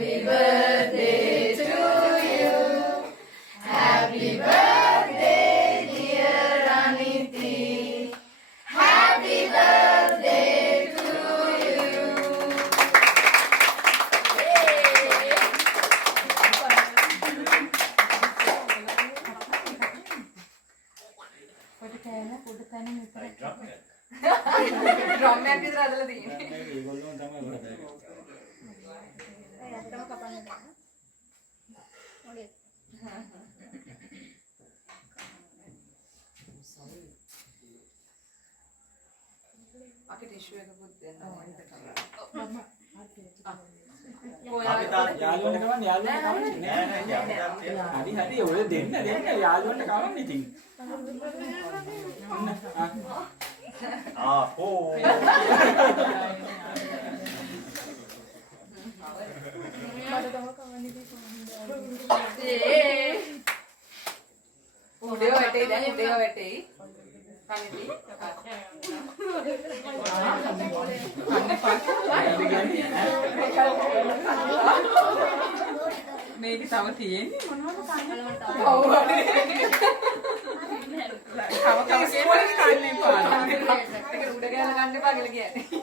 Happy birthday to you. Happy birthday, dear Aniti. Happy birthday to you. Drum में किधर आदला दी आके tissue एक बुद्ध देना යාළුවන්ට කවන්න යාළුවන්ට කවන්න නෑ හරි හරි ඔය දෙන්න යාළුවන්ට කවන්න ඉතින් ආහෝ උඩේ වැටේ දැන් උඩේ වැටේ කනිති මේක තව තියෙන්නේ මොනවද කන්නේ ඔව් වනේ තව කවුරුත් කන්නේ පාන ඒක උඩ ගෑන ගන්න එපා කියලා කියන්නේ